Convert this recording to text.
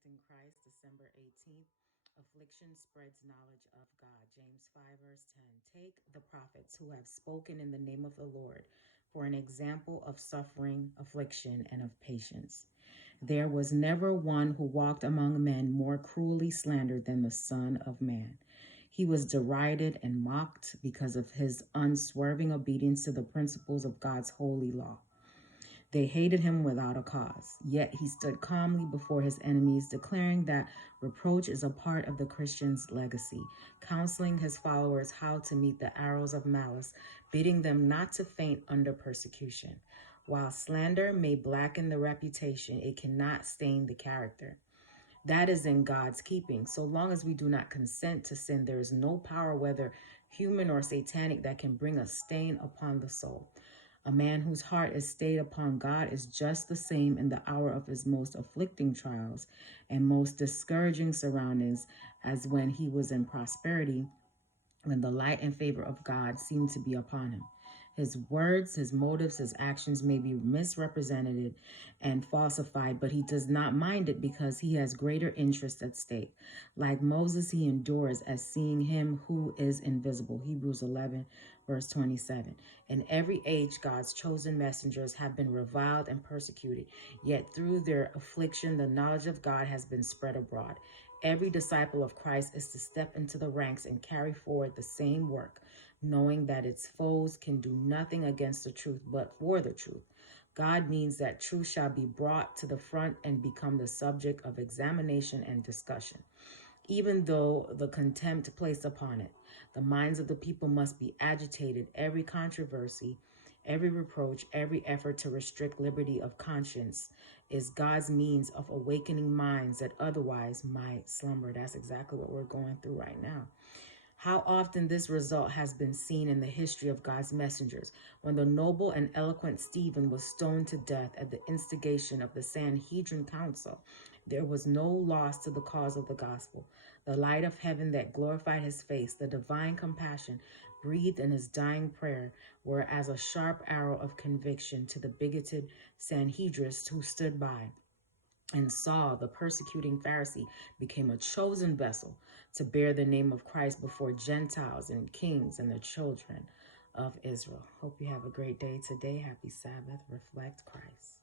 Reflecting Christ, December 18th. Affliction spreads knowledge of God. James 5, verse 10. Take the prophets who have spoken in the name of the Lord for an example of suffering, affliction, and of patience. There was never one who walked among men more cruelly slandered than the Son of Man. He was derided and mocked because of his unswerving obedience to the principles of God's holy law. They hated him without a cause, yet he stood calmly before his enemies, declaring that reproach is a part of the Christian's legacy, counseling his followers how to meet the arrows of malice, bidding them not to faint under persecution. While slander may blacken the reputation, it cannot stain the character. That is in God's keeping. So long as we do not consent to sin, there is no power, whether human or satanic, that can bring a stain upon the soul. A man whose heart is stayed upon God is just the same in the hour of his most afflicting trials and most discouraging surroundings as when he was in prosperity, when the light and favor of God seemed to be upon him. His words, his motives, his actions may be misrepresented and falsified, but he does not mind it because he has greater interest at stake. Like Moses, he endures as seeing him who is invisible. Hebrews 11, verse 27. In every age, God's chosen messengers have been reviled and persecuted, yet through their affliction, the knowledge of God has been spread abroad. Every disciple of Christ is to step into the ranks and carry forward the same work, knowing that its foes can do nothing against the truth but for the truth. God means that truth shall be brought to the front and become the subject of examination and discussion. Even though the contempt placed upon it, the minds of the people must be agitated. Every controversy, every reproach, every effort to restrict liberty of conscience is God's means of awakening minds that otherwise might slumber. That's exactly what we're going through right now. How often this result has been seen in the history of God's messengers. When the noble and eloquent Stephen was stoned to death at the instigation of the Sanhedrin Council, there was no loss to the cause of the gospel. The light of heaven that glorified his face, the divine compassion breathed in his dying prayer, were as a sharp arrow of conviction to the bigoted Sanhedrists who stood by and Saul, the persecuting Pharisee, became a chosen vessel to bear the name of Christ before Gentiles and kings and the children of Israel. Hope you have a great day today. Happy Sabbath. Reflect Christ.